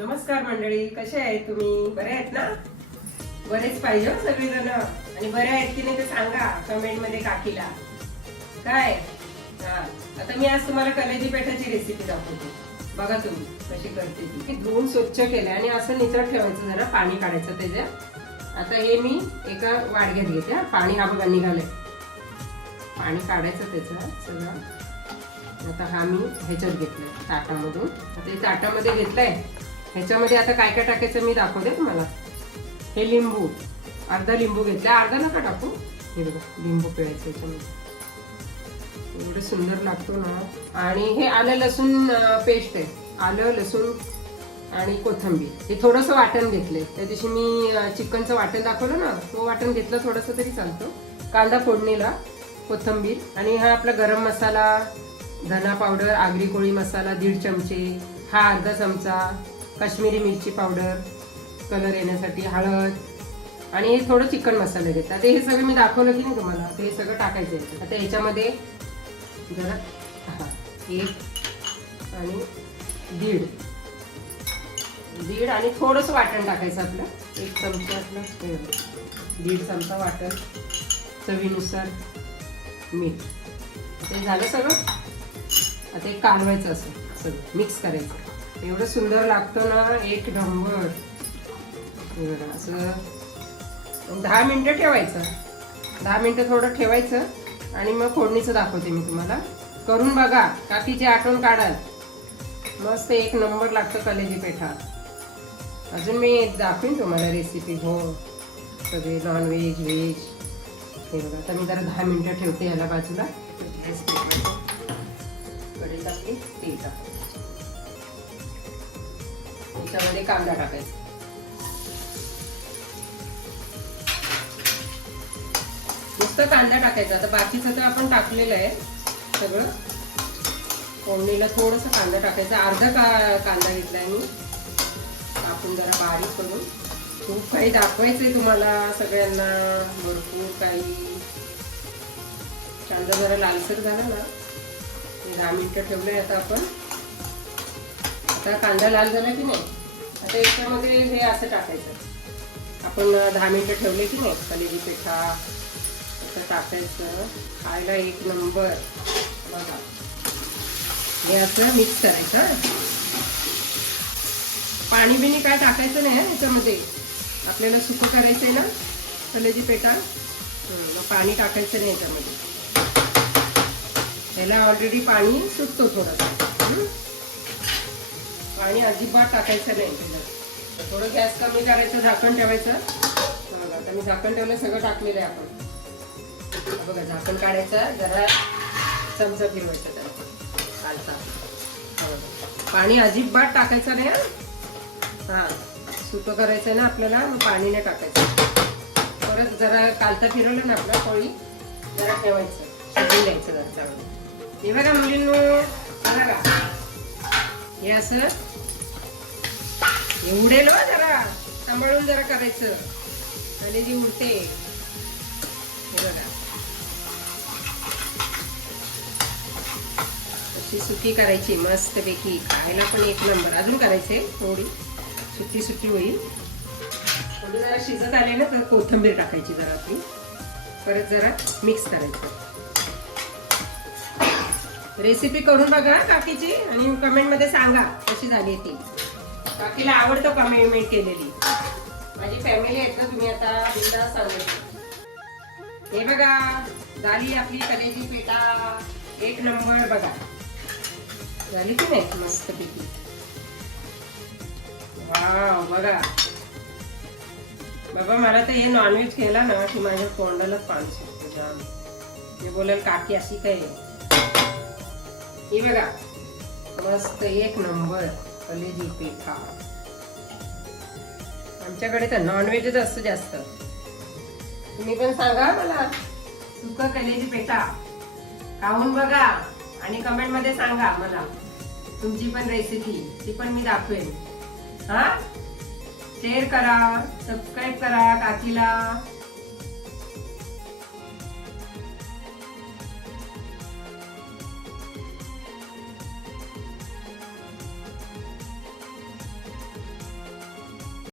नमस्कार मंडळी, कसे आहेत तुम्ही? बरे आहेत ना? बरेच पाहिजे सगळेजण. आणि बरे आहेत की नाही ते सांगा कमेंट मध्ये काकीला. काय आता मी आज तुम्हाला कलेजी पेठाची रेसिपी दाखवते. बघा तुम्ही कशी करते ती. धुवून स्वच्छ केले आणि असं निचळ ठेवायचं, जरा पाणी काढायचं त्याच्यात. आता हे मी एका वाडग्यात घेते. पाणी हा बघा निघालंय, पाणी काढायचं त्याचं सगळं. आता हा मी ह्याच्यात घेतलाय ताटामधून. आता हे ताटामध्ये घेतलंय. ह्याच्यामध्ये आता काय काय टाकायचं मी दाखवते तुम्हाला. हे लिंबू, अर्धा लिंबू घेतला, अर्धा नका टाकू. हे बघा लिंबू पिळायचं याच्यामध्ये, एवढं सुंदर लागतो ना. आणि हे आलं लसूण पेस्ट आहे, आलं लसूण आणि कोथिंबीर. हे थोडंसं वाटण घेतलंय. त्या दिवशी मी चिकनचं वाटण दाखवलं ना, तो वाटण घेतलं थोडंसं तरी चालतं. कांदा फोडणीला, कोथिंबीर आणि हा आपला गरम मसाला, धना पावडर, आगरी कोळी मसाला 1.5 चमचे, हा अर्धा चमचा, काश्मीरी मिरची पावडर कलर येण्यासाठी, हळद आणि हे थोडं चिकन मसाला घेतला. आता हे सगळं मी दाखवलं की नाही तुम्हाला, ते सगळं टाकायचं आहे. आता ह्याच्यामध्ये जरा 1 आणि 1.5 आणि थोडंसं वाटण टाकायचं आपलं. 1 चमचा आपलं, 1.5 चमचा वाटण, चवीनुसार मीठ. ते झालं सगळं. आता हे कालवायचं, असं सगळं मिक्स करायचं. एवढं सुंदर लागतं ना, एक नंबर. असं 10 मिनिटं ठेवायचं. 10 मिनिटं थोडं ठेवायचं आणि मग फोडणीचं दाखवते मी तुम्हाला. करून बघा, काकीची आठवण काढाल. मस्त एक नंबर लागतं कलेजी पेठा. अजून मी दाखवीन तुम्हाला रेसिपी. हो, सगळे नॉनव्हेज व्हेज. हे बघा, आता मी जरा 10 मिनिटं ठेवते याला बाजूला. कढई टाकली, तेल टाकायचं, त्याच्यामध्ये कांदा टाकायचा. नुसतं कांदा टाकायचा. आता बाकीचं तर आपण टाकलेलं आहे सगळं. फोडणीला थोडंसं कांदा टाकायचा. अर्धा कांदा घेतलाय मी कापून, जरा बारीक करून. खूप काही दाखवायचंय तुम्हाला सगळ्यांना, भरपूर काही. कांदा जरा लालसर झाला ना, 10 मिनिटं ठेवले. आता आपण, आता कांदा लाल झाला की नाही, आता याच्यामध्ये हे असं टाकायचं. आपण 10 मिनिटं ठेवले की नाही कलेजी पेठा, असं टाकायचं. खायला एक नंबर. बघा, हे असं मिक्स करायचं. पाणी बिणी काय टाकायचं नाही याच्यामध्ये. आपल्याला सुकं करायचंय ना कलेजी पेठा, मग पाणी टाकायचं नाही याच्यामध्ये. याला ऑलरेडी पाणी सुटतो थोडंसं. पाणी अजिबात टाकायचं नाही. थोडं गॅस कमी करायचं, झाकण ठेवायचं. बघा, आता मी झाकण ठेवलं, सगळं टाकलेलं आहे आपण. बघा, झाकण काढायचं, जरा चमचा फिरवायचा त्याला खालचा. पाणी अजिबात टाकायचं नाही. हा, सुकं करायचं ना आपल्याला, मग पाणी नाही टाकायचं. परत जरा कालता फिरवलं ना आपलं, पोळी जरा ठेवायचं, शिजून द्यायचं जरा चांगलं. हे बघा मुलींनो, बघा हे असं एवढेल जरा सांभाळून जरा करायचं, कलेजी उडते. हे बघा, अशी सुकी करायची मस्त पैकी, खायला पण एक नंबर. अजून करायचे, थोडी सुकी सुकी होईल. थोडी जरा शिजत आले ना, तर कोथिंबीर टाकायची जरा आपली. परत जरा मिक्स करायचं. रेसिपी करून बघा काकीची आणि कमेंट मध्ये सांगा कशी झाली ती. काकीला आवडतं कमेंट केलेली. माझी फॅमिली आहेत ना तुम्ही, आता बिनधास्त सांगत. हे बघा, झाली आपली कलेजी पेठा एक नंबर. बघा झाली की नाही मस्त पैकी. वाव, बघा बाबा, मला तर हे नॉनव्हेज केला ना की माझ्या तोंडालाच पाणी सुटतं जाम. मी बोलेल काकी अशी काय. हे बघा, मस्त एक नंबर कलेजी पेठा. आमच्याकडे तर नॉनव्हेजच असतं जास्त. तुम्ही पण सांगा मला, सुकं कलेजी पेठा खाऊन बघा आणि कमेंट मध्ये सांगा मला तुमची पण रेसिपी. ती पण मी दाखवेन. हा, शेअर करा, सबस्क्राईब करा काकीला.